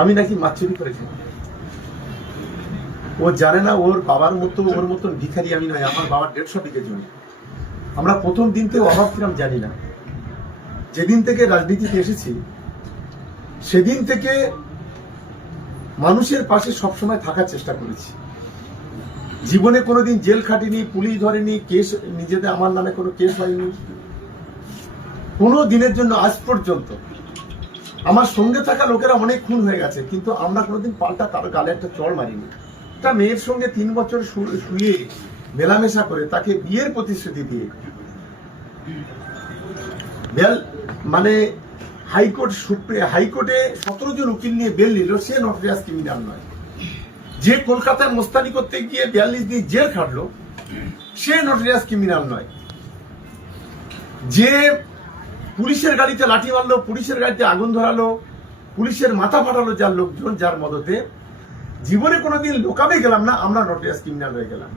আমি নাকি মাছ চুরি করেছি। ও জানে না ওর বাবার মতো ওর মতন ভিখারি আমি নয়। আমার বাবার 150 বিঘে জমি। আমরা প্রথম দিন থেকে অভাব কিরাম জানি না। যেদিন থেকে রাজনীতিতে এসেছি সেদিন থেকে মানুষের পাশে সবসময় থাকার চেষ্টা করেছি। জীবনে কোনোদিন জেল খাটিনি, পুলিশ ধরেনি, কেস নিজেদের আমার নামে কোনো কেস হয়নি কোনো দিনের জন্য আজ পর্যন্ত। আমার সঙ্গে থাকা লোকেরা অনেক খুন হয়ে গেছে, কিন্তু আমরা কোনোদিন পাল্টা কারো গালে একটা চড় মারিনি। একটা মেয়ের সঙ্গে 3 বছর শুয়ে মেলামেশা করে তাকে বিয়ের প্রতিশ্রুতি দিয়ে মানে হাইকোর্টে 17 জন উকিল নিয়ে বেল নিল, সে নটোরিয়াস ক্রিমিনাল নয়। যে কলকাতায় মোস্তানি করতে গিয়ে 42 দিন জেল খাটলো, সে নটোরিয়াস ক্রিমিনাল নয়। যে পুলিশের গাড়িতে লাঠি মারলো, পুলিশের গাড়িতে আগুন ধরালো, পুলিশের মাথা ফাটালো যার লোকজন, যার মদতে জীবনে কোনোদিন লোকাবে গেলাম না, আমরা নটোরিয়াস ক্রিমিনাল হয়ে গেলাম।